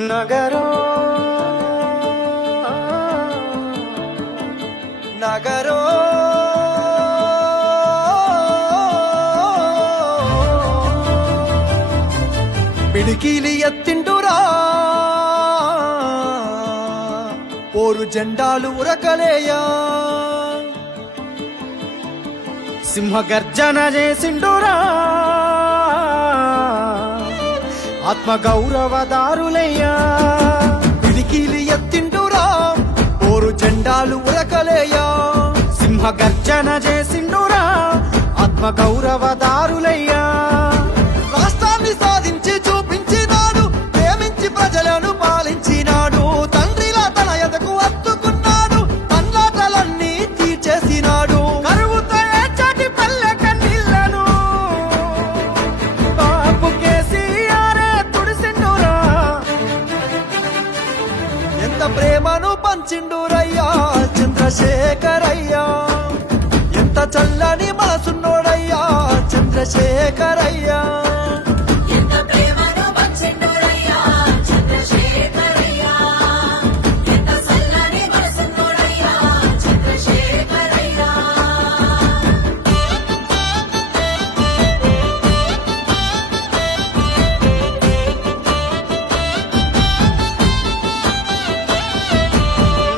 నగరో నగరో పిడికిలి ఎత్తిండురా పోరు జెండాలు ఉరకలేయా సింహగర్జన చేసిండురా ఆత్మ గౌరవదారులయ్యా పిడికిలి ఎత్తిండురా పోరు జెండాలు ఉరకలేయా సింహగర్జన చేసిండురా ఆత్మ గౌరవదారులయ్యా రాష్ట్రాన్ని సాధించి చూపించినాడు ప్రేమించి ప్రజలను పాలించినాడు తండ్రిలా తన ఎదకు అత్తుకున్నాడు తన్లాటలన్నీ తీర్చేసినాడు కరువుతో ఏచటి పల్లె కన్నీళ్లను బాబు కేసీఆరే తుడిసిండురా ఎంత ప్రేమను పంచిండురయ్యా చంద్రశేఖరయ్యా ఎంత చల్లని మనసున్నోడయ్యా చంద్రశేఖరయ్యా ఎంత ప్రేమను పంచిండురయ్యా చంద్రశేఖరయ్యా ఎంత చల్లని మనసున్నోడయ్యా చంద్రశేఖరయ్యా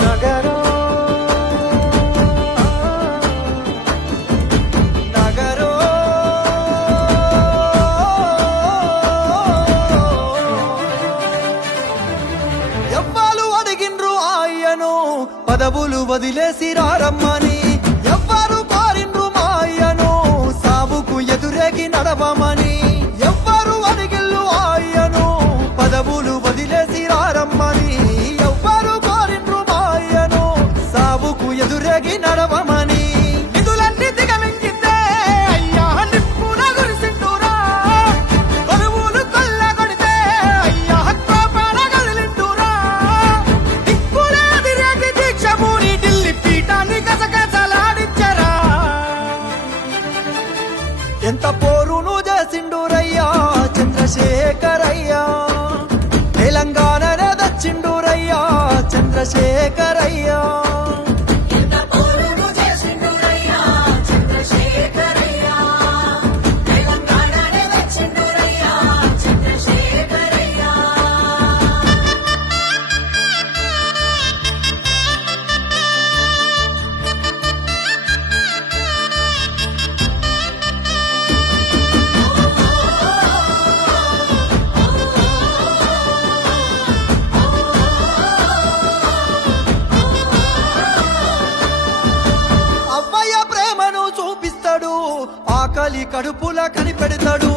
నగరో నగరో ఎవ్వాలు అడిగిండ్రు ఆయను పదవులు వదిలేసి రారమ్మని ఎవ్వరు కోరిండ్రు మా అయ్యను సాబుకు ఎదురేగి నడవమని ఎవ్వరు అడిగిల్లు ఆయను పదవులు వదిలేసి రారమ్మని ఎవ్వరు కోరిండ్రు మా అయ్యను సాబుకు ఎదురేగి నడవమని నిధులన్నీ దిగమింగితే అయ్యా నిప్పున గురిసిండురా కొలువులు కొల్లగొడితే అయ్యా కోపాల కదిలిండురా దిక్కులే తిరిగి దీక్ష పూరి ఢిల్లీ పీఠాన్ని గజగజలాడించరా ఎంత పోరును చేసిండురయ్యా చంద్రశేఖరయ్యా తెలంగాణనే దచ్చిండురయ్యా చంద్రశేఖరయ్యా ఎంత పోరును చేసిండురయ్యా చంద్రశేఖరయ్యా తెలంగాణనే వచ్చిండురయ్యా చంద్రశేఖరయ్యా అవ్వయ్య ప్రేమను చూపిస్తాడు ఆకలి కడుపుల కనిపెడతాడు